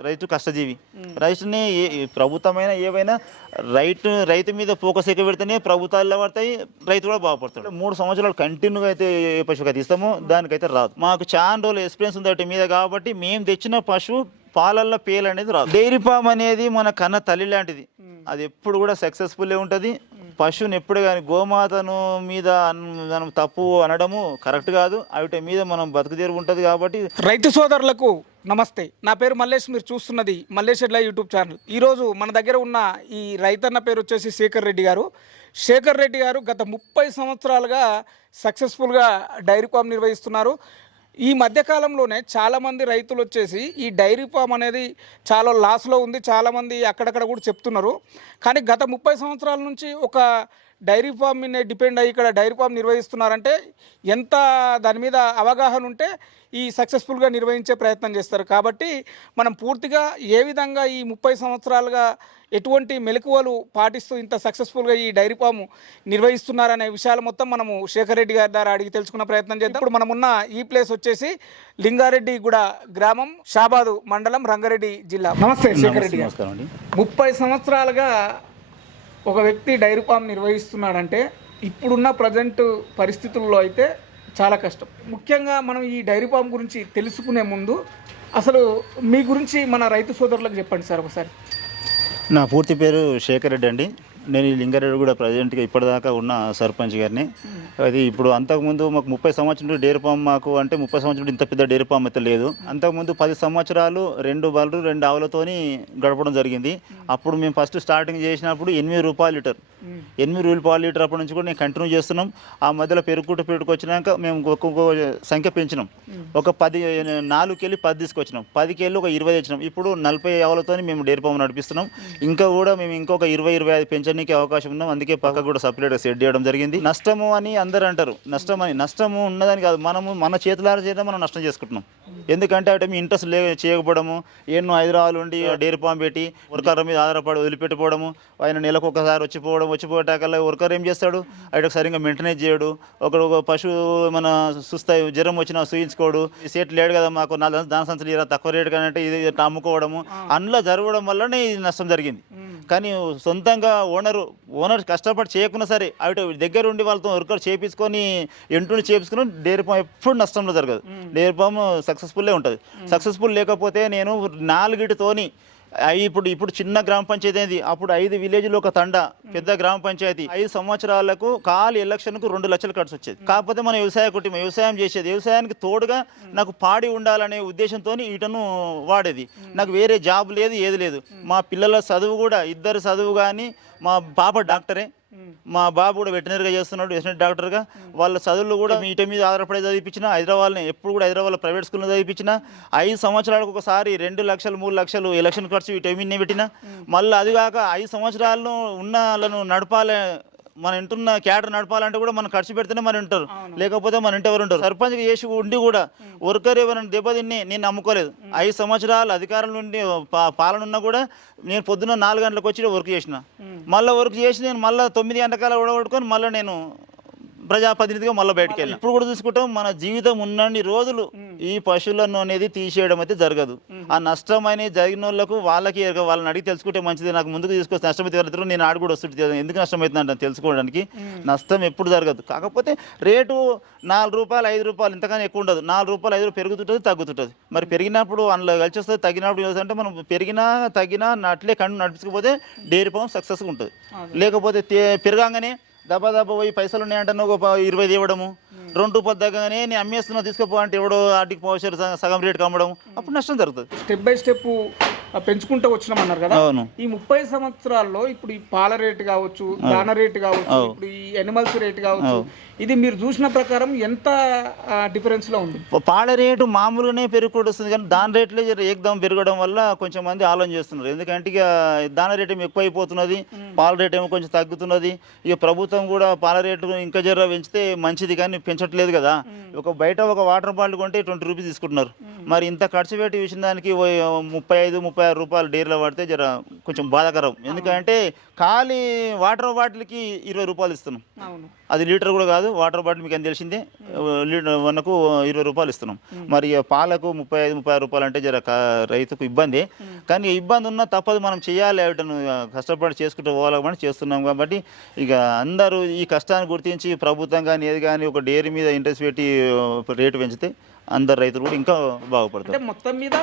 రైతు కష్టజీవి. రైతుని ఏ- ప్రభుత్వమైనా ఏవైనా రైతు రైతు మీద ఫోకస్ ఎక్కువ పెడితేనే ప్రభుత్వాల్లో పడతాయి రైతు కూడా బాగుపడతాడు. మూడు సంవత్సరాలు కంటిన్యూగా అయితే ఏ పశువుకి అయితే ఇస్తామో దానికైతే రాదు. మాకు చాలా రోజులు ఎక్స్పీరియన్స్ ఉంది మీద కాబట్టి మేము తెచ్చిన పశువు పాలల్లో పేలు అనేది రాదు. డైరీ ఫామ్ అనేది మన కన్న తల్లి లాంటిది. అది ఎప్పుడు కూడా సక్సెస్ఫుల్ ఉంటుంది. పశువుని ఎప్పుడు కానీ గోమాతను మీద మనం తప్పు అనడము కరెక్ట్ కాదు. వాటి మీద మనం బతుకు తీరు ఉంటుంది కాబట్టి రైతు సోదరులకు నమస్తే. నా పేరు మల్లేష్ మీరు చూస్తున్నది మల్లేష్ ఎడ్ల యూట్యూబ్ ఛానల్. ఈరోజు మన దగ్గర ఉన్న ఈ రైతన్న పేరు వచ్చేసి శేఖర్ రెడ్డి గారు. శేఖర్ రెడ్డి గారు గత ముప్పై సంవత్సరాలుగా సక్సెస్ఫుల్గా డైరీ ఫామ్ నిర్వహిస్తున్నారు. ఈ మధ్యకాలంలోనే చాలామంది రైతులు వచ్చేసి ఈ డైరీ ఫామ్ అనేది చాలా లాస్లో ఉంది. చాలామంది అక్కడక్కడ కూడా చెప్తున్నారు. కానీ గత ముప్పై సంవత్సరాల నుంచి ఒక డైరీ ఫామ్ మీద డిపెండ్ అయ్యి ఇక్కడ డైరీ ఫామ్ నిర్వహిస్తున్నారంటే ఎంత దాని మీద అవగాహన ఉంటే ఈ సక్సెస్ఫుల్గా నిర్వహించే ప్రయత్నం చేస్తారు. కాబట్టి మనం పూర్తిగా ఏ విధంగా ఈ ముప్పై సంవత్సరాలుగా ఎటువంటి మెలకువలు పాటిస్తూ ఇంత సక్సెస్ఫుల్గా ఈ డైరీ ఫామ్ నిర్వహిస్తున్నారనే విషయాలు మొత్తం మనము శేఖర్ రెడ్డి గారి ద్వారా అడిగి తెలుసుకున్న ప్రయత్నం చేద్దాం. ఇప్పుడు మనం ఉన్న ఈ ప్లేస్ వచ్చేసి లింగారెడ్డి కూడా గ్రామం షాబాదు మండలం రంగారెడ్డి జిల్లా. నమస్తే. శేఖర్ రెడ్డి గారు. ముప్పై సంవత్సరాలుగా ఒక వ్యక్తి డైరీ ఫామ్ నిర్వహిస్తున్నాడంటే ఇప్పుడున్న ప్రజెంట్ పరిస్థితుల్లో అయితే చాలా కష్టం. ముఖ్యంగా మనం ఈ డైరీ ఫామ్ గురించి తెలుసుకునే ముందు అసలు మీ గురించి మన రైతు సోదరులకు చెప్పండి సార్ ఒకసారి. నా పూర్తి పేరు శేఖర్ రెడ్డి అండి. నేను ఈ లింగారెడ్డి కూడా ప్రజెంట్గా ఇప్పటిదాకా ఉన్న సర్పంచ్ గారిని. అది ఇప్పుడు అంతకుముందు మాకు ముప్పై సంవత్సరాలు డైరీ ఫామ్ మాకు అంటే ముప్పై సంవత్సరాలు ఇంత పెద్ద డైరీ ఫామ్ అయితే లేదు. అంతకుముందు పది సంవత్సరాలు రెండు బళ్ళు రెండు ఆవులతోని గడపడం జరిగింది. అప్పుడు మేము ఫస్ట్ స్టార్టింగ్ చేసినప్పుడు ఎనిమిది రూపాయలు లీటర్. ఎనిమిది రూపాయలు లీటర్ అప్పటి నుంచి కూడా నేను కంటిన్యూ చేస్తున్నాం. ఆ మధ్యలో పెరుగుకుంటూ పెట్టుకొచ్చినాక మేము ఒక్కొక్క సంఖ్య పెంచినాం. ఒక పది నాలుగుకి వెళ్ళి పది తీసుకొచ్చినాం. పదికి వెళ్ళి ఒక ఇరవై తెచ్చినాం. ఇప్పుడు నలభై ఆవులతో మేము డైరీ ఫామ్ నడిపిస్తున్నాం. ఇంకా కూడా మేము ఇంకొక ఇరవై ఇరవై ఐదు పెంచడానికి అవకాశం ఉన్నాం. అందుకే పక్క కూడా సపరేట్గా సెట్ చేయడం జరిగింది. నష్టము అని అందరు అంటారు. నష్టం అని నష్టము ఉన్నదని కాదు. మనము మన చేతులారా చేయడం మనం నష్టం చేసుకుంటున్నాం. ఎందుకంటే అటు మీ ఇంట్రెస్ట్ లే చేయకపోవడము ఎన్నో హైదరాబాద్ ఉండి డైరీ ఫామ్ పెట్టి ఉరకారం మీద ఆధారపడి వదిలిపెట్టుకోవడము ఆయన నెలకు ఒకసారి వచ్చిపోవడం వచ్చిపోయేటాకల్లా వర్కర్ ఏం చేస్తాడు? అటు సరిగ్గా మెయింటెనెన్స్ చేయడు. ఒకడు ఒక పశువు మన సుస్తాయి జ్వరం వచ్చినా సూయించుకోడు. ఈ సేట్ లేడు కదా మాకు నా దాని సంచులు ఇరా తక్కువ రేటు కానీ అంటే ఇది అమ్ముకోవడము. అందులో జరగడం వల్లనే ఇది నష్టం జరిగింది. కానీ సొంతంగా ఓనరు ఓనర్ కష్టపడి చేయకున్నా సరే అటు దగ్గర ఉండి వాళ్ళతో వర్కర్ చేపించుకొని ఎంటుండి చేపించుకుని డైరీ ఫామ్ ఎప్పుడు నష్టంలో జరగదు. డైరీ ఫామ్ సక్సెస్ఫుల్లే ఉంటుంది. సక్సెస్ఫుల్ లేకపోతే నేను నాలుగిటితోని ఇప్పుడు ఇప్పుడు చిన్న గ్రామ పంచాయతీ అనేది అప్పుడు ఐదు విలేజ్లో ఒక తండ పెద్ద గ్రామ పంచాయతీ. ఐదు సంవత్సరాలకు కాలు ఎలక్షన్కు రెండు లక్షలు ఖర్చు వచ్చేది. కాకపోతే మన వ్యవసాయ కుటుంబం వ్యవసాయం చేసేది. వ్యవసాయానికి తోడుగా నాకు పాడి ఉండాలనే ఉద్దేశంతో ఈటను వాడేది. నాకు వేరే జాబ్ లేదు ఏది లేదు. మా పిల్లల చదువు కూడా ఇద్దరు చదువు కానీ మా పాప డాక్టరే. మా బాబు కూడా వెటనరీగా చేస్తున్నాడు వెటనరీ డాక్టర్గా. వాళ్ళ చదువులు కూడా మీ ఇటు మీద ఆధారపడి చదివించిన హైదరాబాద్ని ఎప్పుడు కూడా హైదరాబాద్లో ప్రైవేట్ స్కూల్లో చదివించిన ఐదు సంవత్సరాలకు ఒకసారి రెండు లక్షలు మూడు లక్షలు ఎలక్షన్ ఖర్చు ఈ మీదనే పెట్టిన. మళ్ళీ అది కాక ఐదు సంవత్సరాలను ఉన్న వాళ్ళను నడపాలి మన ఇంటున్న క్యాడర్ నడపాలంటే కూడా మనం ఖర్చు పెడితేనే మన ఉంటారు లేకపోతే మన ఇంటి ఎవరు ఉంటారు. సర్పంచ్ చేసి ఉండి కూడా వర్కర్ ఎవరైనా దెబ్బతిని నేను నమ్ముకోలేదు. ఐదు సంవత్సరాలు అధికారం నుండి పాలన ఉన్నా కూడా నేను పొద్దున్న నాలుగు గంటలకు వచ్చి వర్క్ చేసిన. మళ్ళీ వర్క్ చేసి నేను మళ్ళీ తొమ్మిది గంటకాల ఉడగొట్టుకొని మళ్ళీ నేను ప్రజాప్రతినిధిగా మళ్ళీ బయటకు వెళ్ళాను. ఇప్పుడు కూడా చూసుకుంటాం మన జీవితం ఉన్నన్ని రోజులు ఈ పశువులను అనేది తీసేయడం అయితే జరగదు. ఆ నష్టం అనేది జరిగిన వాళ్ళకు వాళ్ళకి వాళ్ళని అడిగి తెలుసుకుంటే మంచిది నాకు ముందుకు తీసుకొస్తే నష్టం అయితే ఎవరు నేను ఆడు కూడా వస్తుంటే ఎందుకు నష్టం అవుతుంది తెలుసుకోవడానికి? నష్టం ఎప్పుడు జరగదు. కాకపోతే రేటు నాలుగు రూపాయలు ఐదు రూపాయలు ఇంతకన్నా ఎక్కువ ఉండదు. నాలుగు రూపాయలు ఐదు రూపాయలు పెరుగుతుంటుంది తగ్గుతుంటుంది. మరి పెరిగినప్పుడు అందులో కలిసి వస్తుంది తగ్గినప్పుడు అంటే మనం పెరిగినా తగ్గినా అట్లే కన్ను నడిపించకపోతే డైరీ ఫామ్ సక్సెస్గా ఉంటుంది. లేకపోతే పెరగంగానే దబా దబా పోయి పైసలు ఉన్నాయంటే నువ్వు ఒక ఇరవై ఇవ్వడము. రెండు రూపాయలు తగ్గగానే నేను అమ్మేస్తున్నా తీసుకోపో అంటే ఎవడో ఆటికి పోసారు సగం రేటుకి అమ్మడం అప్పుడు నష్టం జరుగుతుంది. స్టెప్ బై స్టెప్ పెంచుకుంటూ వచ్చినామన్నారు కదా? అవును. ఈ ముప్పై సంవత్సరాల్లో ఇప్పుడు ఈ పాల రేటు కావచ్చు దాన రేటు కావచ్చు ఇప్పుడు ఈ ఎనిమల్స్ రేటు కావచ్చు ఇది మీరు చూసిన ప్రకారం ఎంత డిఫరెన్స్లో ఉంది? పాల రేటు మామూలుగానే పెరుగుకుంటూ వస్తుంది కానీ దాని రేట్లే ఏకదం పెరగడం వల్ల కొంచెం మంది ఆలోచన చేస్తున్నారు. ఎందుకంటే ఇక దాని రేట్ ఏమో ఎక్కువ అయిపోతున్నది పాల రేట్ ఏమో కొంచెం తగ్గుతున్నది. ఇక ప్రభుత్వం కూడా పాల రేటు ఇంకా జర పెంచితే మంచిది కానీ పెంచట్లేదు కదా. ఒక బయట ఒక వాటర్ బాటిల్ కొంటే ట్వంటీ రూపీస్ తీసుకుంటున్నారు. మరి ఇంత ఖర్చు పెట్టి విషయం దానికి ముప్పై ఐదు ముప్పై ఆరు రూపాయలు డేర్లో పడితే జర కొంచెం బాధాకరం. ఎందుకంటే ఖాళీ వాటర్ బాటిల్కి ఇరవై రూపాయలు ఇస్తున్నాం. అది లీటర్ కూడా కాదు వాటర్ బాటిల్ మీకు అని తెలిసిందే. లీటర్ వన్కు ఇరవై రూపాయలు ఇస్తున్నాం. మరి పాలకు ముప్పై ఐదు ముప్పై ఆరు రూపాయలు అంటే జర రైతుకు ఇబ్బంది. కానీ ఇబ్బంది ఉన్నా తప్పదు మనం చేయాలి అటను కష్టపడి చేసుకుంటూ పోవాలని చేస్తున్నాం కాబట్టి ఇక అందరూ ఈ కష్టాన్ని గుర్తించి ప్రభుత్వం కానీ ఏది కానీ ఒక డైరీ మీద ఇంట్రెస్ట్ పెట్టి రేటు పెంచితే అందరు రైతులు కూడా ఇంకా బాగుపడతారు. మొత్తం మీద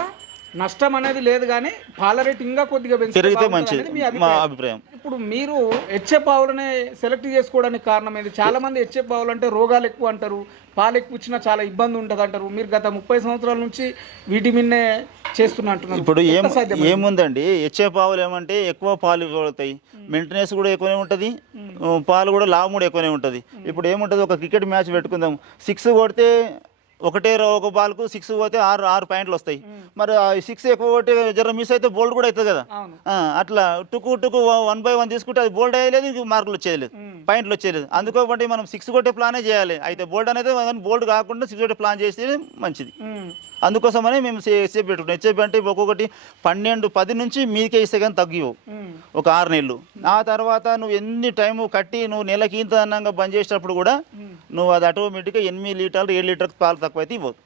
నష్టం అనేది లేదు కానీ పాల రేట్ ఇంకా కొద్దిగా పెంచితే పెరిగితే మంచిది. మీ అభిప్రాయం. ఇప్పుడు మీరు హెచ్ఎఫ్ ఆవులనే సెలెక్ట్ చేసుకోవడానికి కారణం ఏంది? చాలా మంది హెచ్ఎఫ్ ఆవులు అంటే రోగాలు ఎక్కువ అంటారు పాలు ఎక్కువ ఇచ్చినా చాలా ఇబ్బంది ఉంటుంది అంటారు. మీరు గత ముప్పై సంవత్సరాల నుంచి వీటి మీదనే చేస్తున్నా అంటున్నారు ఇప్పుడు ఏం? ఏముందండి? హెచ్ఏ పావులు ఏమంటే ఎక్కువ పాలు ఇవ్వగలుగుతాయి. మెయింటెనెన్స్ కూడా ఎక్కువనే ఉంటుంది. పాలు కూడా లాభం కూడా ఎక్కువనే ఉంటుంది. ఇప్పుడు ఏముంటుంది? ఒక క్రికెట్ మ్యాచ్ పెట్టుకుందాం. సిక్స్ కొడితే ఒకటే రో- ఒక బాల్కు సిక్స్ పోతే ఆరు ఆరు పాయింట్లు వస్తాయి. మరి సిక్స్ ఎక్కువ కొట్టి జర మిస్ అయితే బోల్డ్ కూడా అవుతుంది కదా. అట్లా టుకు టుకు వన్ బై వన్ తీసుకుంటే అది బోల్డ్ అయ్యలేదు ఇంక మార్కులు వచ్చేయలేదు. పాయింట్లు వచ్చేయలేదు అందుకోబట్టి మనం సిక్స్ కొట్టే ప్లానే చేయాలి. అయితే బోల్డ్ అనేది బోల్డ్ కాకుండా సిక్స్ కొట్టే ప్లాన్ చేస్తే మంచిది. అందుకోసమనే మేము హెచ్ఎఫ్ పెట్టుకుంటాం హెచ్ఎఫ్ అంటే ఒక్కొక్కటి పన్నెండు పది నుంచి మీకే ఇస్తే కానీ తగ్గివు. ఒక ఆరు నెలలు. ఆ తర్వాత నువ్వు ఎన్ని టైము కట్టి నువ్వు నెలకి ఇంత అన్నంగా బంద్ చేసేటప్పుడు కూడా నువ్వు అది ఆటోమేటిక్గా ఎనిమిది లీటర్లు ఏడు లీటర్లు పాలు తక్కువ అయితే ఇవ్వదు.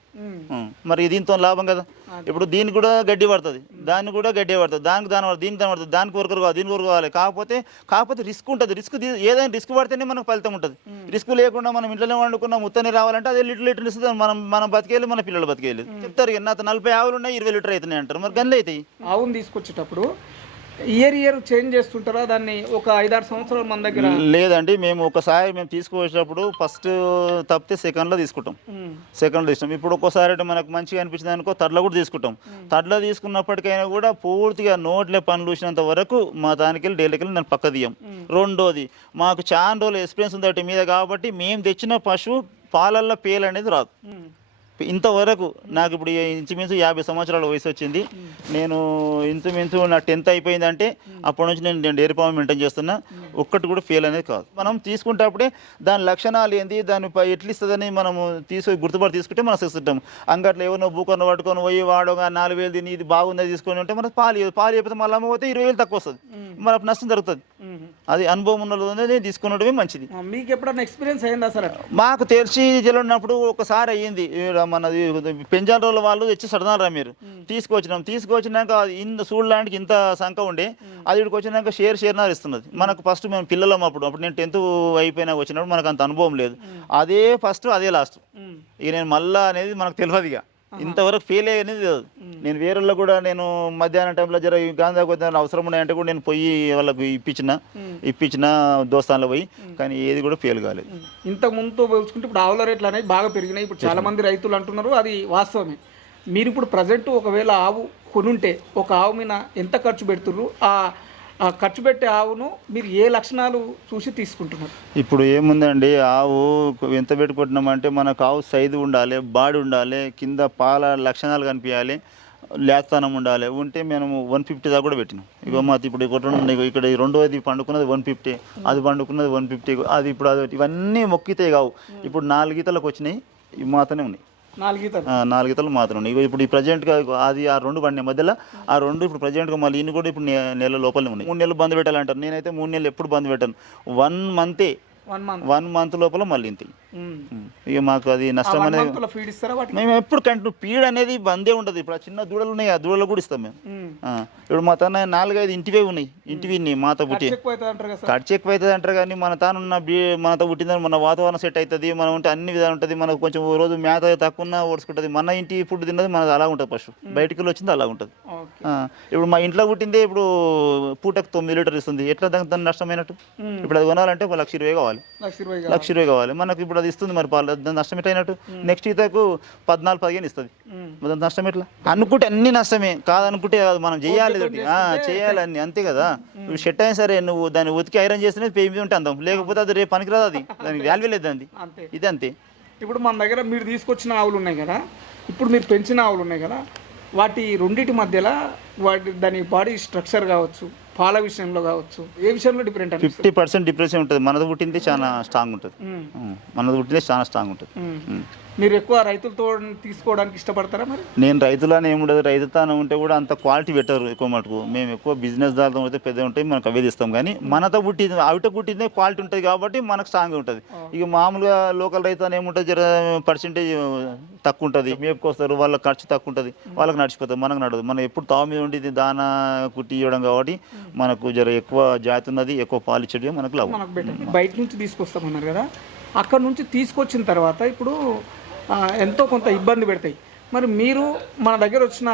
మరి దీంతో లాభం కదా? ఇప్పుడు దీనికి కూడా గడ్డి పడుతుంది. దానికి కూడా గడ్డి పడుతుంది. దానికి దాని పడుతుంది దీనికి దాని పడుతుంది దానికి వరకు కావాలి దీనికి వరకు కావాలి. కాకపోతే కాకపోతే రిస్క్ ఉంటుంది. రిస్క్ ఏదైనా రిస్క్ పడితేనే మనకు ఫలితం ఉంటుంది. రిస్క్ లేకుండా మనం ఇంట్లోనే వండుకున్న ముత్తనే రావాలంటే అదే లీటర్ లీటర్ ఇస్తుంది. మనం మనం బతికేయాలి మన పిల్లలు బతికేయాలి చెప్తారు నాతో నలభై ఆవులు ఉన్నాయి ఇరవై లీటర్ అవుతున్నాయి అంటారు. మరి గన్లు అవుతాయి. ఆవును తీసుకొచ్చేటప్పుడు ఇయర్ ఇయర్ చేంజ్ చేస్తుంటారా? దాన్ని ఒక ఐదారు సంవత్సరాలు మన దగ్గర లేదండి మేము ఒకసారి మేము తీసుకువచ్చినప్పుడు ఫస్ట్ తప్పితే సెకండ్లో తీసుకుంటాం. సెకండ్లో తీసుకుంటాం. ఇప్పుడు ఒక్కోసారి అంటే మనకు మంచిగా అనిపించింది అనుకో తడ్ల కూడా తీసుకుంటాం. తడ్ల తీసుకున్నప్పటికైనా కూడా పూర్తిగా నోట్లే పనులు చూసినంత వరకు మా దానికి వెళ్ళి డైలీకి వెళ్ళి నేను పక్క తీయం. రెండోది మాకు చాలా రోజులు ఎక్స్పీరియన్స్ ఉంది మీద కాబట్టి మేము తెచ్చిన పశువు పాలల్లో పేలు అనేది రాదు. ఇంతవరకు నాకు ఇప్పుడు ఇంచుమించు యాభై సంవత్సరాల వయసు వచ్చింది. నేను ఇంచుమించు నా టెన్త్ అయిపోయిందంటే అప్పటి నుంచి నేను నేను డైరీ ఫామ్ మెయింటైన్ చేస్తున్నా. ఒక్కటి కూడా ఫెయిల్ అనేది కాదు. మనం తీసుకుంటప్పుడే దాని లక్షణాలు ఏంది దాని పై ఎట్లా ఇస్తుందని మనము తీసుకొని గుర్తుపడి తీసుకుంటే మనం చేస్తుంటాం. అంగట్లో ఎవరినో బూకొన్న పట్టుకొని పోయి వాడగా నాలుగు వేలు దీన్ని ఇది బాగుంది తీసుకొని ఉంటే మనకు పాలు ఇవ్వదు. పాలు చెప్పితే మళ్ళీ అమ్మకపోతే ఇరవై వేలు తక్కువ వస్తుంది. మనకు నష్టం జరుగుతుంది. అది అనుభవం ఉన్న వాళ్ళనే తీసుకున్నటమే మంచిది. మీకు ఎప్పుడన్నా ఎక్స్పీరియన్స్ అయిందా అసలు మాకు తెలిసి తెలియనప్పుడు ఒకసారి అయ్యింది. మనది పెంజాల రోజుల వాళ్ళు తెచ్చి సడనారా మీరు? తీసుకొచ్చినాం. తీసుకొచ్చినాక అది ఇంత చూడడానికి ఇంత సంఖ ఉండే అది ఇక్కడికి వచ్చినాక షేర్ షేర్నార్ ఇస్తున్నది. మనకు ఫస్ట్ మేము పిల్లలం అప్పుడు. అప్పుడు నేను టెన్త్ అయిపోయినాక వచ్చినప్పుడు మనకు అంత అనుభవం లేదు. అదే ఫస్ట్ అదే లాస్ట్. ఇక నేను మళ్ళా అనేది మనకు తెలియదు ఇక. ఇంతవరకు ఫెయిల్ అయ్యేది నేను వేరేలో కూడా నేను మధ్యాహ్నం టైంలో జర గాంధీ కొద్దిగా అవసరం ఉన్నాయంటే కూడా నేను పోయి వాళ్ళకు ఇప్పించిన. ఇప్పించిన దోస్తాన్లో పోయి. కానీ ఏది కూడా ఫెయిల్ కాలేదు. ఇంతకు ముందుతో పోల్చుకుంటే ఇప్పుడు ఆవుల రేట్లు అనేవి బాగా పెరిగినాయి. ఇప్పుడు చాలా మంది రైతులు అంటున్నారు అది వాస్తవమే. మీరు ఇప్పుడు ప్రజెంట్ ఒకవేళ ఆవు కొనుంటే ఒక ఆవు మీద ఎంత ఖర్చు పెడుతుర్రు? ఆ ఖర్చు పెట్టే ఆవును మీరు ఏ లక్షణాలు చూసి తీసుకుంటున్నారు? ఇప్పుడు ఏముందండి ఆవు ఎంత పెట్టుకుంటున్నామంటే మనకు ఆవు సైజు ఉండాలి బాడీ ఉండాలి కింద పాల లక్షణాలు కనిపించాలి లేస్తానం ఉండాలి. ఉంటే మేము వన్ ఫిఫ్టీ దాకా కూడా పెట్టినాం. ఇగో మాది ఇప్పుడు ఇగో ఇక్కడ రెండోది పండుకున్నది వన్ ఫిఫ్టీ అది పండుకున్నది వన్ ఫిఫ్టీ అది ఇప్పుడు అది ఇవన్నీ మొక్కితే కావు. ఇప్పుడు నాలుగు గీతలకు వచ్చినాయి ఇవి మాత్రమే ఉన్నాయి. నాలుగు ఇతలు మాత్రం ఉన్నాయి. ఇగో ఇప్పుడు ఈ ప్రజెంట్గా అది ఆ రెండు పండిన మధ్యలో. ఆ రెండు ఇప్పుడు ప్రజెంట్గా మళ్ళీ ఇన్ని కూడా ఇప్పుడు నెల లోపలనే ఉన్నాయి. మూడు నెలలు బంద్ పెట్టాలంటారు. నేనైతే మూడు నెలలు ఎప్పుడు బంద్ పెట్టాను. వన్ మంతే వన్ మంత్ లోపల మళ్ళీ ఇంత. ఇక మాకు అది నష్టం అనేది మేము ఎప్పుడు కంటిన్యూ పీడ అనేది బందే ఉంటుంది ఇప్పుడు ఆ చిన్న దూడలు ఉన్నాయి ఆ దూడలు కూడా ఇస్తాం మేము. ఆ, ఇప్పుడు మా తన నాలుగైదు ఇంటివే ఉన్నాయి. ఇంటివి ఉన్నాయి మాతో పుట్టి. ఖర్చు ఎక్కువ అవుతుంది అంటారు కానీ మన తానున్న మనతో పుట్టిందని మన వాతావరణం సెట్ అవుతుంది మనం ఉంటే అన్ని విధాలు ఉంటుంది మనకు కొంచెం రోజు మేత తక్కువ ఓడుచుకుంటుంది. మన ఇంటి ఫుడ్ తిన్నది మనది అలా ఉంటుంది పశువు. బయటికి వెళ్ళి వచ్చింది అలా ఉంటుంది. ఇప్పుడు మా ఇంట్లో పుట్టిందే ఇప్పుడు పూటకు తొమ్మిది లీటర్ ఇస్తుంది. ఎట్లా దాని నష్టమైనట్టు. ఇప్పుడు అది కొనాలంటే ఒక లక్ష ఇరవై కావాలి. కావాలి. లక్ష ఇరవై కావాలి. మనకు ఇప్పుడు అది ఇస్తుంది మరి పాలు. నష్టం ఎట్లా అయినట్టు నెక్స్ట్ ఈతకు పద్నాలుగు పదిహేను ఇస్తుంది. మరి నష్టం ఎట్లా? అనుకుంటే అన్ని నష్టమే. కాదనుకుంటే కాదు మనం చేయాలి చేయాలి అన్ని. అంతే కదా. ఇప్పుడు షర్ట్ అయినా సరే నువ్వు దాన్ని ఉతికి ఐరన్ చేస్తేనే పేయి మీద ఉంటే అందం. లేకపోతే అది రేపు పనికిరాదు అది. దానికి వాల్యూ లేదు అంది ఇది అంతే. ఇప్పుడు మన దగ్గర మీరు తీసుకొచ్చిన ఆవులు ఉన్నాయి కదా. ఇప్పుడు మీరు పెంచిన ఆవులు ఉన్నాయి కదా. వాటి రెండింటి మధ్యలో వాటి దాని బాడీ స్ట్రక్చర్ కావచ్చు. పాల విషయంలో కావచ్చు ఏ విషయంలో డిఫరెంట్ ఫిఫ్టీ పర్సెంట్ డిప్రెషన్ ఉంటుంది. మనది పుట్టింది చాలా స్ట్రాంగ్ ఉంటుంది. మనది పుట్టింది చాలా స్ట్రాంగ్ ఉంటుంది. మీరు ఎక్కువ రైతులతో తీసుకోవడానికి ఇష్టపడతారా మరి? నేను రైతులని ఏముండదు రైతుతానం ఉంటే కూడా అంత క్వాలిటీ పెట్టరు ఎక్కువ మటుకు. మేము ఎక్కువ బిజినెస్ దారితో అయితే పెద్ద ఉంటాయి మనకు అవే తీస్తాం. కానీ మనతో పుట్టింది అవిట పుట్టిందే క్వాలిటీ ఉంటుంది కాబట్టి మనకు స్ట్రాంగ్ ఉంటుంది. ఇక మామూలుగా లోకల్ రైతు అని ఏముంటుంది? జర పర్సెంటేజ్ తక్కువ ఉంటుంది. మేపుకొస్తారు వాళ్ళ ఖర్చు తక్కువ ఉంటుంది. వాళ్ళకి నడిచిపోతుంది మనకు నడదు మనం ఎప్పుడు తావు మీద ఉండి దానా కుట్టి ఇవ్వడం కాబట్టి మనకు జర ఎక్కువ జాతి ఉన్నది ఎక్కువ పాలు ఇచ్చేది మనకు లాభం బయట నుంచి తీసుకొస్తామన్నారు కదా. అక్కడ నుంచి తీసుకొచ్చిన తర్వాత ఇప్పుడు ఎంతో కొంత ఇబ్బంది పెడతాయి. మరి మీరు మన దగ్గర వచ్చిన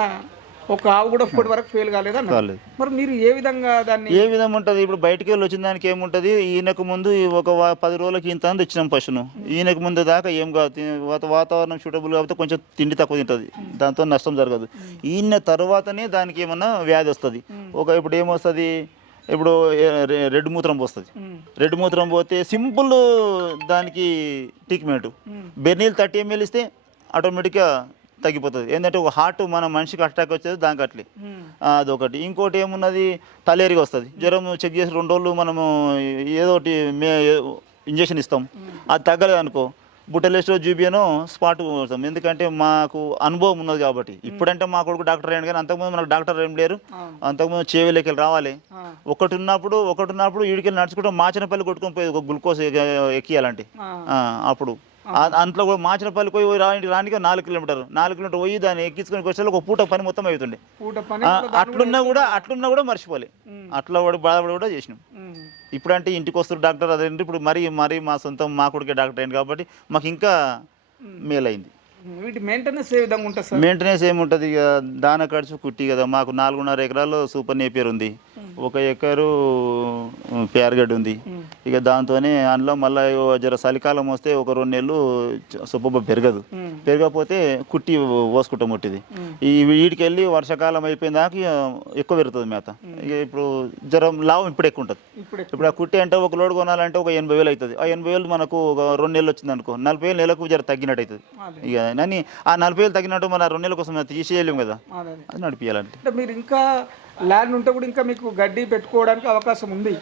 ఒక ఆవు కూడా ఇప్పటి వరకు ఫెయిల్ కాలేదా. కాలేదు. మరి మీరు ఏ విధంగా దాన్ని ఏ విధంగా ఉంటుంది? ఇప్పుడు బయటికి వెళ్ళి వచ్చిన దానికి ఏముంటుంది? ఈయనకు ముందు ఒక పది రోజులకి ఇంత అని తెచ్చినాం పశువును. ఈయనకు ముందు దాకా ఏం కాదు. వాతావరణం సూటబుల్ కాబట్టి కొంచెం తిండి తక్కువ తింటుంది. దాంతో నష్టం జరగదు. ఈయన తర్వాతనే దానికి ఏమన్నా వ్యాధి వస్తుంది. ఒక ఇప్పుడు ఏమొస్తుంది? ఇప్పుడు రెడ్ మూత్రం పోస్తుంది. రెడ్ మూత్రం పోతే సింపుల్ దానికి ట్రీట్మెంట్. బెర్నీలు థర్టీ ఎంఎల్ ఇస్తే ఆటోమేటిక్గా తగ్గిపోతుంది. ఏంటంటే ఒక హార్ట్ మన మనిషికి అటాక్ వచ్చేది దానికి అట్లే. అదొకటి. ఇంకోటి ఏమున్నది? తలేరిగా వస్తుంది. జ్వరం చెక్ చేసి రెండు రోజులు మనము ఏదో ఒకటి మే ఇంజక్షన్ ఇస్తాం. అది తగ్గలేదు అనుకో బుట్టలేస్టో జూబియనో స్పాట్ కొడతాం. ఎందుకంటే మాకు అనుభవం ఉన్నది కాబట్టి. ఇప్పుడంటే మా కొడుకు డాక్టర్ అయ్యాడు కానీ అంతకుముందు మనకు డాక్టర్ ఏం లేరు. అంతకుముందు చేవిలోకి రావాలి. ఒకటి ఉన్నప్పుడు ఒకటి ఉన్నప్పుడు ఈడికెళ్ళి నడుచుకుంటూ మాచినపల్లి కొట్టుకొని పోయి ఒక గ్లూకోజ్ ఎక్కియాలంటే. అప్పుడు. అంతలో కూడా మాచినపల్లి పోయి రానికి రానికి నాలుగు కిలోమీటర్ నాలుగు కిలోమీటర్ పోయి దాన్ని ఎక్కించుకొని వచ్చే ఒక పూట పని మొత్తం అవుతుండే అట్లున్నా కూడా అట్లున్నా కూడా మర్చిపోలే అట్లా కూడా బాధపడి కూడా చేసినాం. ఇప్పుడంటే ఇంటికి వస్తారు డాక్టర్ అదేంటి ఇప్పుడు మరీ మరీ మా సొంతం మా కొడుకే డాక్టర్ అయింది కాబట్టి మాకు ఇంకా మేలైంది. వీటి మెయింటెనెన్స్ ఏ విధంగా ఉంటుంది సార్? మెయింటెనెన్స్ ఏముంటుంది ఇక? దాన ఖర్చు కుట్టి కదా. మాకు నాలుగున్నర ఎకరాలు సూపర్ నేపియర్ ఉంది. ఒక ఎకరు పేరగడ్డ ఉంది. ఉమ్, ఇక దాంతోనే అందులో మళ్ళీ జర చలికాలం వస్తే ఒక రెండు నెలలు సుబ్బ పెరగదు. ఉమ్, పెరగకపోతే కుట్టి పోసుకుంటాం ముట్టిది. ఈ వీడికి వెళ్ళి వర్షాకాలం అయిపోయిన దాకా ఇక ఎక్కువ పెరుగుతుంది మేత. ఇక ఇప్పుడు జరం లాభం ఇప్పుడు ఎక్కువ. ఉంటుంది ఇప్పుడు ఆ కుట్టి అంటే ఒక లోడ్ కొనాలంటే ఒక ఎనభై వేలు అవుతుంది ఆ ఎనభై వేలు మనకు ఒక రెండు నెలలు వచ్చింది అనుకో నలభై వేలు నెలకు జర తగ్గినట్టు అవుతుంది అదే కానీ ఆ నలభై వేలు తగ్గినట్టు మన రెండు నెలల కోసం తీసేయలేము కదా. అదే నడిపించాలంటే అంటే మీరు ఇంకా ల్యాండ్ ఉంటే కూడా ఇంకా మీకు గడ్డి పెట్టుకోవడానికి అవకాశం ఉంది.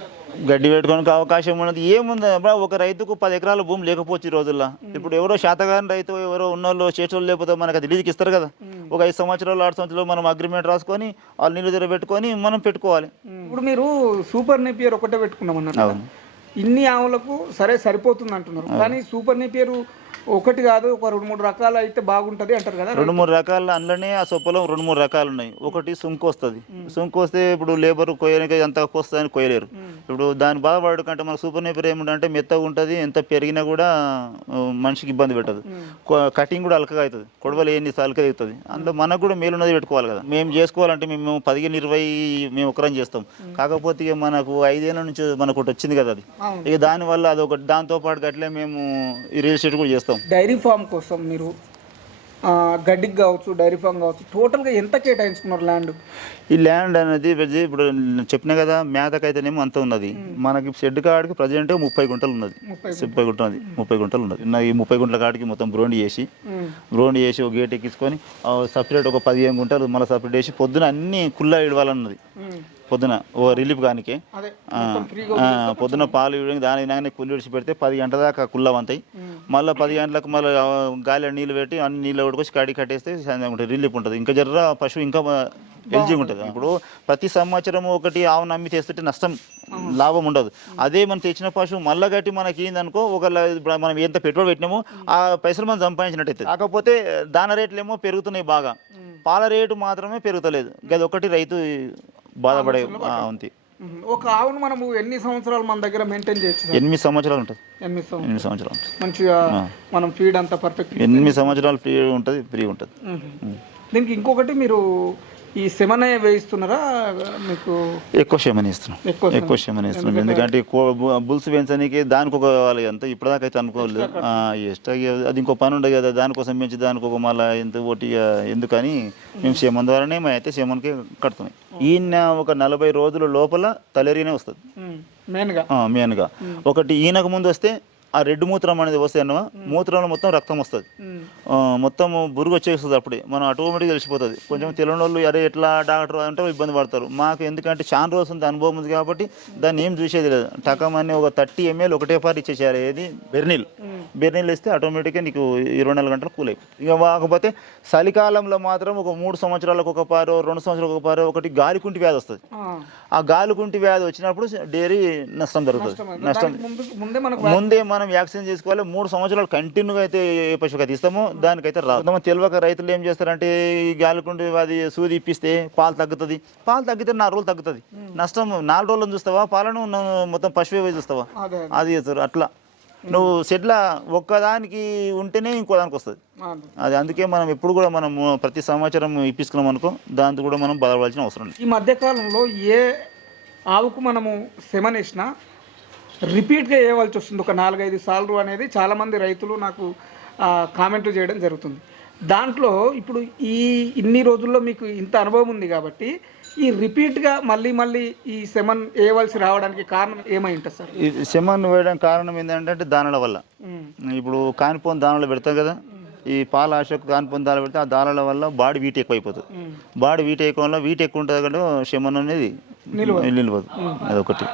గడ్డి పెట్టుకోనికి అవకాశం ఉన్నది. ఏముంది? ఒక రైతుకు పది ఎకరాల భూమి లేకపోవచ్చు ఈ రోజుల్లో. ఇప్పుడు ఎవరో శాతగాని రైతు ఎవరో ఉన్నోళ్ళు చేసేవాళ్ళు లేకపోతే మనకు అది లీజుకి ఇస్తారు కదా. ఒక ఐదు సంవత్సరాలు ఆరు సంవత్సరాలు మనం అగ్రిమెంట్ రాసుకొని వాళ్ళు నీళ్ళు దగ్గర పెట్టుకొని మనం పెట్టుకోవాలి. ఇప్పుడు మీరు సూపర్ నేపియర్ ఒకటే పెట్టుకున్నామన్నారు కదా. ఇన్ని ఆవులకు సరే సరిపోతుంది అంటున్నారు కానీ సూపర్ నేపియర్ ఒకటి కాదు ఒక రెండు మూడు రకాలు అయితే బాగుంటది అంటారు కదా రెండు మూడు రకాల అందులోనే ఆ సొప్పలో రెండు మూడు రకాలు ఉన్నాయి. ఒకటి సుంకు వస్తుంది. సుంకు వస్తే ఇప్పుడు లేబర్ కొయ్యడానికి ఎంత వస్తుంది అని కొయ్యలేరు. ఇప్పుడు దాని బాధపడడు కంటే మన సూపర్ నేపర్ ఏముంటే మెత్తగా ఉంటుంది ఎంత పెరిగినా కూడా మనిషికి ఇబ్బంది పెట్టదు. కటింగ్ కూడా అలకగా అవుతుంది. కొడవలు ఎన్ని అలకగా అవుతుంది. అందులో మనకు కూడా మేలున్నది పెట్టుకోవాలి కదా. మేము చేసుకోవాలంటే మేము పదిహేను ఇరవై మేము ఒకరం చేస్తాం. కాకపోతే ఇక మనకు ఐదేళ్ళ నుంచి మనకు ఒకటి వచ్చింది కదా అది. ఇక దానివల్ల అది ఒకటి దాంతో పాటు అట్లే మేము రియల్ ఎస్టేట్ కూడా చేస్తాం. డైరీ ఫామ్ కోసం మీరు గడ్డికి కావచ్చు డైరీ ఫామ్ కావచ్చు టోటల్గా ఎంత కేటాయించుకున్నారు ల్యాండ్? ఈ ల్యాండ్ అనేది ఇప్పుడు చెప్పిన కదా మేతకైతేనేమో అంత ఉన్నది. మనకి షెడ్ కాడికి ప్రజెంట్ ముప్పై గుంటలు ఉన్నది. ముప్పై ముప్పై గుంట ఉన్నది ముప్పై గుంటలు ఉన్నది. ఈ ముప్పై గుంటల కాడికి మొత్తం గ్రౌండ్ చేసి గ్రౌండ్ చేసి ఒక గేట్ ఎక్కించుకొని సపరేట్ ఒక పదిహేను గుంటలు మళ్ళీ సపరేట్ చేసి పొద్దున అన్ని కుల్లా ఇడవాలన్నది. పొద్దున ఓ రిలీఫ్ కానికి పొద్దున పాలు ఇవ్వడానికి దాని నాగానే కుల్లి విడిచి పెడితే పది గంటల దాకా కుల్ల వంతాయి. మళ్ళీ పది గంటలకు మళ్ళీ గాలి నీళ్ళు పెట్టి అన్ని నీళ్ళు ఉడకొచ్చి కాడి కట్టేస్తే సాయంత్రం ఉంటుంది రిలీఫ్ ఉంటుంది. ఇంకా జర్ర పశువు ఇంకా ఎలిజింగ్ ఉంటుంది. ఇప్పుడు ప్రతి సంవత్సరం ఒకటి ఆవు నమ్మి చేస్తుంటే నష్టం లాభం ఉండదు. అదే మనం తెచ్చిన పశువు మళ్ళా కట్టి మనకి ఏందనుకో ఒక మనం ఎంత పెట్రోల్ పెట్టినామో ఆ పైసలు మనం సంపాదించినట్టు అవుతుంది కాకపోతే దాన రేట్లు ఏమో పెరుగుతున్నాయి బాగా. పాల రేటు మాత్రమే పెరుగుతలేదు. అది ఒకటి రైతు బాధపడే ఆ, ఉంది. ఒక ఆవును మనము ఎన్ని సంవత్సరాలు మన దగ్గర మెయింటైన్ చేయొచ్చు సార్? ఎనిమిది సంవత్సరాలు ఉంటుంది? ఎనిమిది సంవత్సరాలు? ఎనిమిది సంవత్సరాలు ఉంటుంది? మంచిగా మనం ఫీడ్ అంతా పర్ఫెక్ట్ ఎనిమిది సంవత్సరాలు ఫ్రీ ఉంటుంది ఫ్రీ ఉంటుంది. దీనికి ఇంకొకటి మీరు ఈ సెమనే వేయిస్తున్నారా? మీకు ఎక్కువ క్షమని ఇస్తున్నాం ఎక్కువ క్షమని ఇస్తున్నాం ఎందుకంటే బుల్స్ పెంచడానికి దానికి ఒక వాళ్ళు ఎంత ఇప్పటిదాకా అయితే అనుకోలేదు. ఎక్స్ట్రా అది ఇంకో పని ఉండదు కదా. దానికోసం పెంచి దానికి ఒక మళ్ళీ ఎంత ఒకటి ఎందుకని మేము క్షేమం ద్వారానే మేము అయితే క్షేమానికి కడుతున్నాం. ఈయన ఒక నలభై రోజుల లోపల తలెరినే వస్తుంది. మెయిన్గా. మెయిన్గా. ఒకటి ఈయనకు ముందు వస్తే ఆ రెడ్ మూత్రం అనేది వస్తే అన్నమా మూత్రంలో మొత్తం రక్తం వస్తుంది. మొత్తం బురుగు వచ్చేస్తుంది అప్పుడే. మనం ఆటోమేటిక్గా తెలిసిపోతుంది. కొంచెం తెలియని వాళ్ళు అరే ఎట్లా డాక్టర్ అంటే ఇబ్బంది పడతారు. మాకు ఎందుకంటే చాలా రోజులు ఉంది అనుభవం ఉంది కాబట్టి దాన్ని ఏం చూసేది లేదు. టకమని ఒక థర్టీ ఎంఎల్ ఒకటే పారి ఇచ్చేసారు ఏది? బెర్నీల్. బెర్నీల్ ఇస్తే ఆటోమేటిక్గా నీకు ఇరవై నాలుగు గంటలు కూల్ అయిపోతుంది. ఇక కాకపోతే చలికాలంలో మాత్రం ఒక మూడు సంవత్సరాలకు ఒక పారో రెండు సంవత్సరాలకు ఒక పారో ఒకటి గాలికుంటి వ్యాధి వస్తుంది. ఆ. గాలికుంటి వ్యాధి వచ్చినప్పుడు డైరీ నష్టం జరుగుతుంది. నష్టం ముందు ముందే మనం వ్యాక్సిన్ చేసుకోవాలి మూడు సంవత్సరాలు కంటిన్యూగా అయితే పశువుకి ఇస్తామో దానికైతే రాదు. తెలియక రైతులు ఏం చేస్తారంటే ఈ గాలికుండి అది సూది ఇప్పిస్తే పాలు తగ్గుతుంది. పాలు తగ్గితే నాలుగు రోజులు తగ్గుతుంది. నష్టం నాలుగు రోజులు చూస్తావా? పాలను మొత్తం పశువే చూస్తావా? అదే చేస్తారు అట్లా. నువ్వు సెట్ల ఒక్కదానికి ఉంటేనే ఇంకో దానికి వస్తుంది. అదే. అది అందుకే మనం ఎప్పుడు కూడా మనం ప్రతి సంవత్సరం ఇప్పించుకున్నాం అనుకో దాంతో కూడా మనం బాధపడాల్సిన అవసరం ఈ మధ్యకాలంలో ఏ ఆవుకు మనము సెమనేసినా రిపీట్గా వేయవలసి వస్తుంది. ఒక నాలుగైదు సార్లు అనేది చాలామంది రైతులు నాకు కామెంట్లు చేయడం జరుగుతుంది. దాంట్లో ఇప్పుడు ఈ ఇన్ని రోజుల్లో మీకు ఇంత అనుభవం ఉంది కాబట్టి ఈ రిపీట్గా మళ్ళీ మళ్ళీ ఈ సెమన్ వేయవలసి రావడానికి కారణం ఏమై ఉంటుంది సార్? ఈ సెమన్ వేయడానికి కారణం ఏంటంటే దానాల వల్ల. ఇప్పుడు కానిపోని దానాలు పెడతాం కదా ఈ పాల ఆశకు కానిపోని దానాలు పెడితే ఆ దానాల వల్ల బాడీ వీట్ ఎక్కువ అయిపోతుంది. బాడీ వీట్ ఎక్కువ వల్ల వీట్ ఎక్కువ ఉంటుంది కాబట్టి శమన్ అనేది నిలవదు. అదొకటి.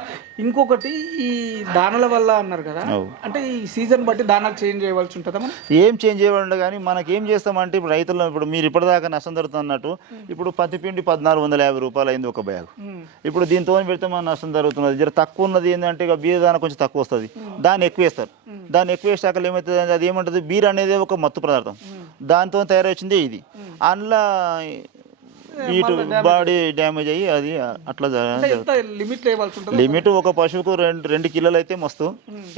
ఇంకొకటి ఈ దానాల వల్ల అన్నారు కదా. అంటే ఈ సీజన్ బట్టి దానాలు చేంజ్ చేయవలసి ఉంటుందా ఏం చేంజ్ చేయకుండా కానీ మనకి ఏం చేస్తామంటే ఇప్పుడు రైతులు ఇప్పుడు మీరు ఇప్పటిదాకా నష్టం జరుగుతుంది అన్నట్టు ఇప్పుడు పత్తి పిండి పద్నాలుగు వందల యాభై రూపాయలు అయింది ఒక బ్యాగ్. ఇప్పుడు దీంతో పెడితే మన నష్టం జరుగుతున్నది. జర తక్కువ ఉన్నది ఏంటంటే ఇక బీర దాన కొంచెం తక్కువ వస్తుంది. దాన్ని ఎక్కువ వేస్తారు. దాన్ని ఎక్కువ వేసాక ఏమవుతుంది అంటే అది ఏమంటుంది? బీర్ అనేది ఒక మత్తు పదార్థం. దాంతో తయారొచ్చింది ఇది. అందులో వీటి బాడీ డ్యామేజ్ అయ్యి అది అట్లా లిమిట్ లిమిట్ ఒక పశువుకు రెండు రెండు కిలోలు అయితే మస్తు.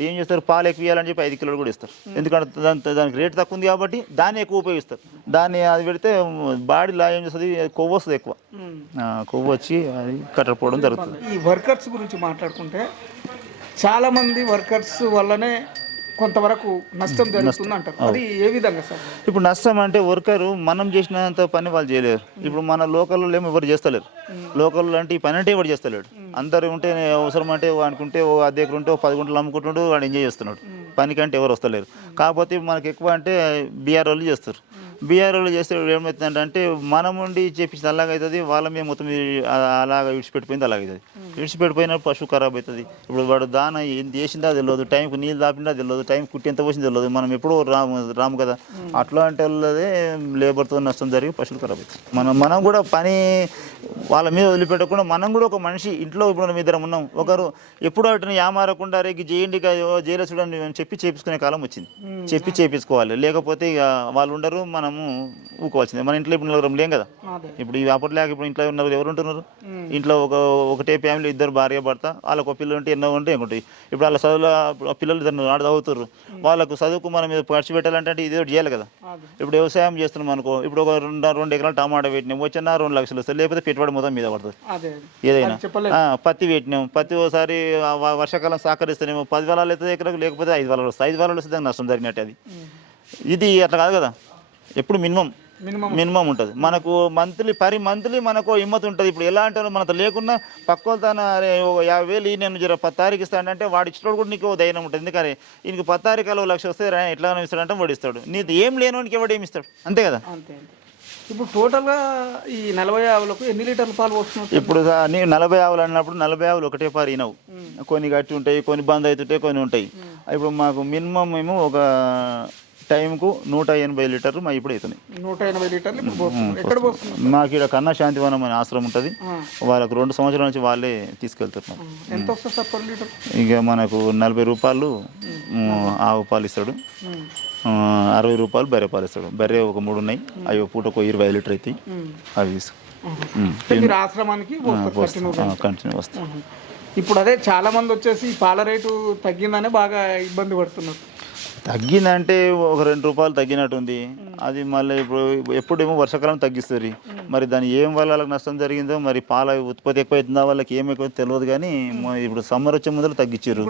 ఏం చేస్తారు? పాలు ఎక్కువ ఇవ్వాలని చెప్పి ఐదు కిలోలు కూడా ఇస్తారు. ఎందుకంటే దాని దానికి రేట్ తక్కువ ఉంది కాబట్టి దాన్ని ఎక్కువ ఉపయోగిస్తారు. దాన్ని అది పెడితే బాడీలో ఏం చేస్తుంది? కొవ్వు వస్తుంది ఎక్కువ. కొవ్వు వచ్చి అది కట్టకపోవడం జరుగుతుంది. ఈ వర్కర్స్ గురించి మాట్లాడుకుంటే చాలా మంది వర్కర్స్ వల్లనే కొంతవరకు నష్టం జరుగుతుంది అంటారు. అది ఏ విధంగా సార్? ఇప్పుడు నష్టం అంటే వర్కరు మనం చేసినంత పని వాళ్ళు చేయలేరు. ఇప్పుడు మన లోకల్లో ఏమో ఎవరు చేస్తలేరు. లోకల్ అంటే ఈ పని అంటే ఎవరు చేస్తలేడు. అందరు ఉంటే అవసరం అంటే అనుకుంటే ఓ అద్దెకరు ఉంటే ఓ పది గుంటలు అమ్ముకుంటుండు వాడు ఎంజాయ్ చేస్తున్నాడు. పనికంటే ఎవరు వస్తలేరు. కాకపోతే మనకి ఎక్కువ అంటే బీఆర్ వాళ్ళు చేస్తారు. బీఆర్ వాళ్ళు చేస్తే ఏమవుతుందంటే అంటే మనం ఉండి చేపించింది అలాగ అవుతుంది వాళ్ళ మీద మొత్తం అలాగ విడిచిపెట్టిపోయింది అలాగ అవుతుంది విడిచిపెట్టిపోయిన పశువు ఖరాబ్ అవుతుంది. ఇప్పుడు వాడు దాన ఏం చేసిందా తెలియదు టైంకు నీళ్ళు దాపిందా తెలియదు టైం కుట్టి ఎంత పోసిందో తెలియదు. మనం ఎప్పుడో రాము రాము కదా. అట్లాంటి వాళ్ళదే లేబర్తో నష్టం జరిగి పశువులు ఖరాబ్ అవుతాయి. మనం మనం కూడా పని వాళ్ళ మీద వదిలిపెట్టకుండా మనం కూడా ఒక మనిషి ఇంట్లో ఇప్పుడు మనం ఇద్దరం ఉన్నాం. ఒకరు ఎప్పుడు అటు యామారకుండా రే ఇది చేయండి జైలు చూడండి అని చెప్పి చేపించుకునే కాలం వచ్చింది. చెప్పి చేపించుకోవాలి. లేకపోతే ఇక వాళ్ళు ఉండరు మనము ఊకోవాల్సిందే. మన ఇంట్లో ఇప్పుడు నలుగురం లేం కదా. ఇప్పుడు ఈ అప్పట్లాగా ఇప్పుడు ఇంట్లో ఉన్నవారు ఎవరు ఉంటున్నారు? ఇంట్లో ఒక ఒకటే ఫ్యామిలీ ఇద్దరు భార్య భర్త వాళ్ళకు ఒక పిల్లలు ఉంటే ఎన్నో ఉంటే ఏముంటాయి? ఇప్పుడు వాళ్ళ చదువులో పిల్లలు ఆడ చదువుతారు వాళ్ళకు చదువుకు మనం ఖర్చు పెట్టాలంటే ఇది ఒకటి చేయాలి కదా. ఇప్పుడు వ్యవసాయం చేస్తున్నాం అనుకో ఇప్పుడు ఒక రెండు రెండు ఎకరాలు టమాటా పెట్టినాం వచ్చిన రెండు లక్షలు వస్తాయి. లేకపోతే పెట్టుబడి మొత్తం మీద పడుతుంది. ఏదైనా. పత్తి పెట్టినాం. పత్తి ఒకసారి వర్షాకాలం సహకరిస్తేనేమో పది వేలాలు అవుతుంది ఎకరకు లేకపోతే ఐదు వేలాలు వస్తాయి. ఐదు వేలాలు వస్తే నష్టం జరిగినట్టు అది. ఇది అట్లా కాదు కదా. ఎప్పుడు మినిమం. మినిమం ఉంటుంది. మనకు మంత్లీ పరి మంత్లీ మనకు హిమ్మత్ ఉంటుంది. ఇప్పుడు ఎలా అంటారు? మనతో లేకున్నా పక్క తన యాభై వేలు ఈ నేను జర పది తారీఖు ఇస్తానంటే వాడు ఇచ్చినోడు కూడా నీకు ధైర్యం ఉంటుంది. ఎందుకని? ఈయనకి పది తారీఖులో ఓ లక్ష వస్తే ఎట్లా ఇస్తాడంటే వాడు ఇస్తాడు. నీకు ఏం లేనోనికి ఎవడు ఏమి ఇస్తాడు? అంతే కదా? అంతే ఇప్పుడు టోటల్గా ఈ నలభై ఆవులకు ఎన్ని లీటర్ల పాలు వస్తున్నాయి ఇప్పుడు దా- నీ నలభై ఆవులు అన్నప్పుడు నలభై ఆవులు ఒకటే పారి ఇనవు కొన్ని గట్టి ఉంటాయి కొన్ని బంద్ అవుతుంటాయి కొన్ని ఉంటాయి. ఇప్పుడు మాకు మినిమం మేము ఒక టైంకు నూట ఎనభై లీటర్లు మా ఇప్పుడు అవుతున్నాయి. నూట ఎనభై లీటర్లు ఇప్పుడు పోస్తున్నారు ఎక్కడ పోస్తున్నారు మాకు ఇక్కడ కన్నా శాంతివనం అనే ఆశ్రమం ఉంటుంది. వాళ్ళకు రెండు సంవత్సరాల నుంచి వాళ్ళే తీసుకెళ్తారు మాకు. ఎంత వస్తుంది సార్ పర్ లీటర్? ఇక మనకు నలభై రూపాయలు ఉమ్, ఆవు పాలు ఇస్తాడు. ఆ, అరవై రూపాయలు బర్రె పాలు ఇస్తాడు. బర్రె ఒక మూడు ఉన్నాయి. అవి పూట ఒక ఇరవై ఐదు లీటర్ అవుతాయి. అవి తీసు అంటే మీరు ఆశ్రమానికి పోస్తారు కంటిన్యూ వస్తాయి. ఇప్పుడు అదే చాలా మంది వచ్చేసి ఈ పాల రేటు తగ్గిందనే బాగా ఇబ్బంది పడుతున్నారు. తగ్గిందంటే ఒక రెండు రూపాయలు తగ్గినట్టుంది. అది మళ్ళీ ఇప్పుడు ఎప్పుడేమో వర్షాకాలం తగ్గిస్తారు మరి దాని ఏం వల్ల వాళ్ళకి నష్టం జరిగిందో మరి పాల ఉత్పత్తి ఎక్కువ అవుతుందా వాళ్ళకి ఏం ఎక్కువ తెలియదు కానీ ఇప్పుడు సమ్మర్ వచ్చే ముందర తగ్గించారు.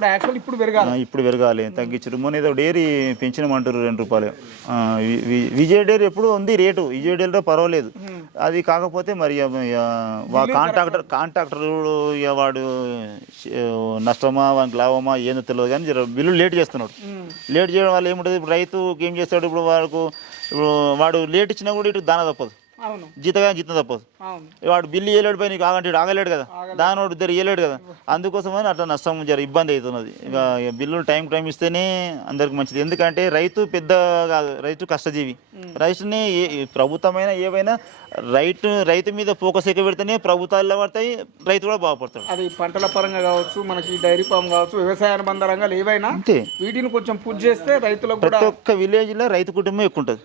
ఇప్పుడు పెరగాలి. తగ్గించారు. మొన్న ఏదో డైరీ పెంచినమంటారు రెండు రూపాయలు. విజయ్ డైరీ ఎప్పుడు ఉంది రేటు విజయ్ డైరీలో పర్వాలేదు. అది కాకపోతే మరి కాంట్రాక్టర్ కాంట్రాక్టర్ ఇక వాడు నష్టమా వానికి లాభమా ఏందో తెలియదు కానీ బిల్లు లేట్ చేస్తున్నాడు. లేట్ చేయడం వల్ల ఏముంటుంది? ఇప్పుడు రైతుకి ఏం చేస్తాడు? ఇప్పుడు వాడుకు ఇప్పుడు వాడు లేట్ ఇచ్చినా కూడా ఇటు దాన తప్పదు. జీతగా జీతం తప్పదు. వాడు బిల్లు ఇవ్వలేడు పై నీకు ఆగంటే ఆగలేడు కదా. దాని వాడు ఇద్దరు ఇవ్వలేడు కదా. అందుకోసమని అట్లా నష్టం జర ఇబ్బంది అవుతున్నది. ఇక బిల్లులు టైం టైం ఇస్తేనే అందరికి మంచిది. ఎందుకంటే రైతు పెద్ద కాదు రైతు కష్టజీవి. రైతుని ప్రభుత్వమైనా ఏవైనా రైతు రైతు మీద ఫోకస్ ఎక్కువ పెడితేనే ప్రభుత్వాల్లో పడతాయి రైతు కూడా బాగుపడతాడు. అది పంటల పరంగా కావచ్చు మనకి డైరీ ఫామ్ కావచ్చు వ్యవసాయ అనుబంధ రంగాలు ఏవైనా వీటిని కొంచెం పూజ చేస్తే రైతులకు ప్రతి ఒక్క విలేజ్లో రైతు కుటుంబం ఎక్కువ ఉంటుంది.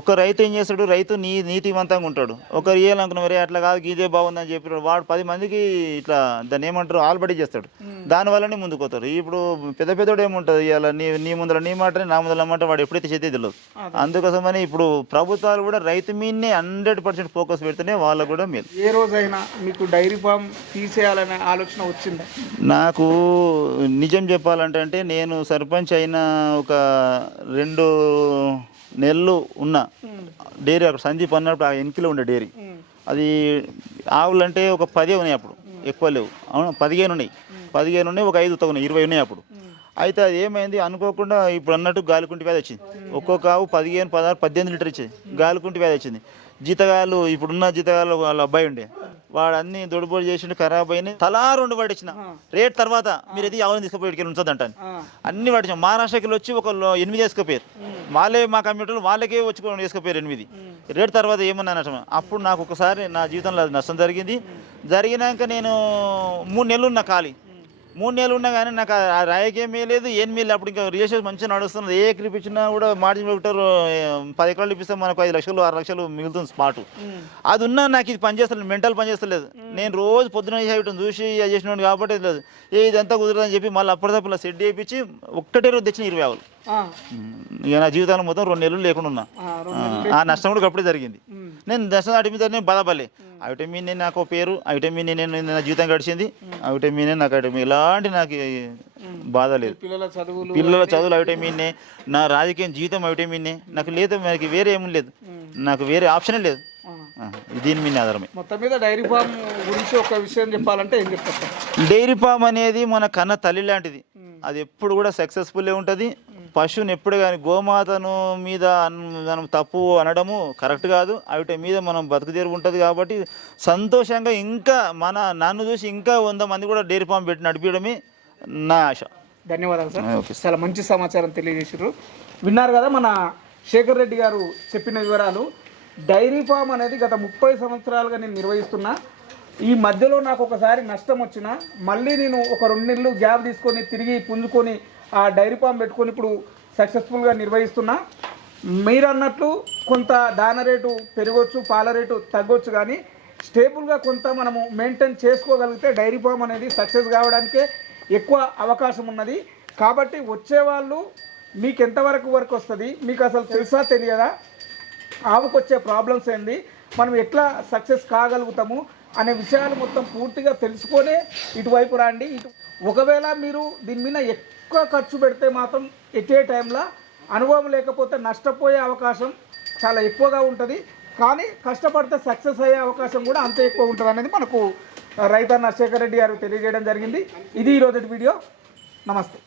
ఒక రైతు ఏం చేస్తాడు? రైతు నీ నీతివంతంగా ఉంటాడు. ఒకరు ఇయ్యాలనుకున్న మరి అట్లా కాదు ఇదే బాగుందని చెప్పి వాడు పది మందికి ఇట్లా దాన్ని ఏమంటారు? ఆల్బడి చేస్తాడు. దానివల్లనే ముందుకు పోతారు. ఇప్పుడు పెద్ద పెద్దోడు ఏముంటుంది? ఇవాళ నీ నీ ముందర నీ మాట నా ముందర మాట వాడు ఎప్పుడైతే చేతే తెలియదు. అందుకోసమని ఇప్పుడు ప్రభుత్వాలు కూడా రైతు మీదనే హండ్రెడ్ పర్సెంట్ ఫోకస్ పెడితేనే వాళ్ళకు కూడా మేలు. ఏ రోజైనా మీకు డైరీ ఫామ్ తీసేయాలనే ఆలోచన వచ్చిందా? నాకు నిజం చెప్పాలంటే అంటే నేను సర్పంచ్ అయిన ఒక రెండు నెలలు ఉన్న డైరీ అక్కడ సందీప్ అన్నప్పుడు ఆ ఎన్కిలో ఉండే డైరీ. అది ఆవులు అంటే ఒక పదే ఉన్నాయి అప్పుడు ఎక్కువ లేవు. అవును? పదిహేను ఉన్నాయి. పదిహేను ఉన్నాయి ఒక ఐదు తగ్గున్నాయి ఇరవై ఉన్నాయి అప్పుడు. అయితే అది ఏమైంది అనుకోకుండా ఇప్పుడు అన్నట్టు గాలికుంటి వ్యాధి వచ్చింది. ఒక్కొక్క ఆవు పదిహేను పదహారు పద్దెనిమిది లీటర్ ఇచ్చేది. గాలికుంటి వ్యాధి వచ్చింది. జీతగాళ్ళు ఇప్పుడున్న జీతగాళ్ళు వాళ్ళ అబ్బాయి ఉండే. వాడు అన్ని దొడుబోడు చేసిండు ఖరాబ్ అయినాయి. తలా రెండు పట్టించిన. రేట్ తర్వాత మీరు ఇది ఎవరిని తీసుకుపోయి ఆ, అన్ని పట్టించాం మహారాష్ట్రకి వచ్చి ఒక ఎనిమిది వేసుకుపోయారు. వాళ్ళే మా కంప్యూటర్లు వాళ్ళకే వచ్చి వేసుకుపోయారు ఎనిమిది. రేట్ తర్వాత ఏమన్నా నష్టం అప్పుడు నాకు ఒకసారి నా జీవితంలో అది నష్టం జరిగింది. జరిగినాక నేను మూడు నెలలు ఉన్నా ఖాళీ. మూడు నెలలు ఉన్నా కానీ నాకు ఆ రాయకేమీ లేదు ఏం లేదు. అప్పుడు ఇంకా రిజిస్ట్రేషన్ మంచిగా నడుస్తున్నది. ఏ ఇచ్చినా కూడా మార్జిన్ పెట్టారు. పది ఎకరాలు ఇప్పిస్తే మనకు ఐదు లక్షలు ఆరు లక్షలు మిగులుతుంది స్పాట్ అది ఉన్నా నాకు ఇది పనిచేస్తలేదు మెంటల్ పనిచేస్తలేదు నేను రోజు పొద్దున చేయటం చూసి అది చేసినాడు కాబట్టి లేదు. ఏ ఇదంతా కుదరదని చెప్పి మళ్ళీ అప్పటిదప్పుడు సెట్ చేయించి ఒక్కటే రోజు తెచ్చిన ఇరవై ఆవులు. ఇక నా జీవితంలో మొత్తం రెండు నెలలు లేకుండా ఉన్నా. ఆ, నష్టం కూడా అప్పుడే జరిగింది. నేను దశ అటు మీద నేను బాధపడలే. అవిటే మీద నేను నాకు పేరు అవిటే మీద నేను నా జీవితం గడిచింది అవిటే మీద నాకు ఎలాంటి నాకు బాధ లేదు. పిల్లల చదువులు పిల్లల చదువులు అవిటే మీదనే నా రాజకీయం జీవితం అవిటే మీదనే నాకు లేదు మనకి వేరే ఏమీ లేదు. నాకు వేరే ఆప్షనే లేదు. దీని మీద ఆధారమే. మొత్తం మీద డైరీ ఫామ్ గురించి ఒక విషయం చెప్పాలంటే ఏం చెప్తారు? డైరీ ఫామ్ అనేది మన కన్న తల్లి లాంటిది. అది ఎప్పుడు కూడా సక్సెస్ఫుల్లే ఉంటుంది. పశువుని ఎప్పుడు కానీ గోమాతను మీద మనం తప్పు అనడము కరెక్ట్ కాదు. అవిటి మీద మనం బతుకుదేరు ఉంటుంది కాబట్టి సంతోషంగా ఇంకా మన నన్ను చూసి ఇంకా వంద మంది కూడా డైరీ ఫామ్ పెట్టి నడిపించడమే నా ఆశ. ధన్యవాదాలు సార్. ఓకే చాలా మంచి సమాచారం తెలియజేసారు విన్నారు కదా మన శేఖర్ రెడ్డి గారు చెప్పిన వివరాలు. డైరీ ఫామ్ అనేది గత ముప్పై సంవత్సరాలుగా నేను నిర్వహిస్తున్నా. ఈ మధ్యలో నాకు ఒకసారి నష్టం వచ్చిన మళ్ళీ నేను ఒక రెండు నెలలు గ్యాప్ తీసుకొని తిరిగి పుంజుకొని ఆ డైరీ ఫామ్ పెట్టుకొని ఇప్పుడు సక్సెస్ఫుల్గా నిర్వహిస్తున్నా. మీరు అన్నట్లు కొంత దాన రేటు పెరగవచ్చు పాల రేటు తగ్గొచ్చు కానీ స్టేబుల్గా కొంత మనము మెయింటైన్ చేసుకోగలిగితే డైరీ ఫామ్ అనేది సక్సెస్ కావడానికే ఎక్కువ అవకాశం ఉన్నది. కాబట్టి వచ్చేవాళ్ళు మీకు ఎంతవరకు వర్క్ వస్తుంది మీకు అసలు తెలుసా తెలియదా? ఆవుకు వచ్చే ప్రాబ్లమ్స్ ఏంది మనం ఎట్లా సక్సెస్ కాగలుగుతాము అనే విషయాలు మొత్తం పూర్తిగా తెలుసుకొనే ఇటువైపు రండి. ఇటు ఒకవేళ మీరు దీని మీద ఎక్కువ ఖర్చు పెడితే మాత్రం ఎట్ టైంలో అనుభవం లేకపోతే నష్టపోయే అవకాశం చాలా ఎక్కువగా ఉంటుంది. కానీ కష్టపడితే సక్సెస్ అయ్యే అవకాశం కూడా అంతే ఎక్కువ ఉంటుంది అనేది మనకు రైతన్న శేఖర్ రెడ్డి గారు తెలియజేయడం జరిగింది. ఇది ఈరోజు వీడియో. నమస్తే.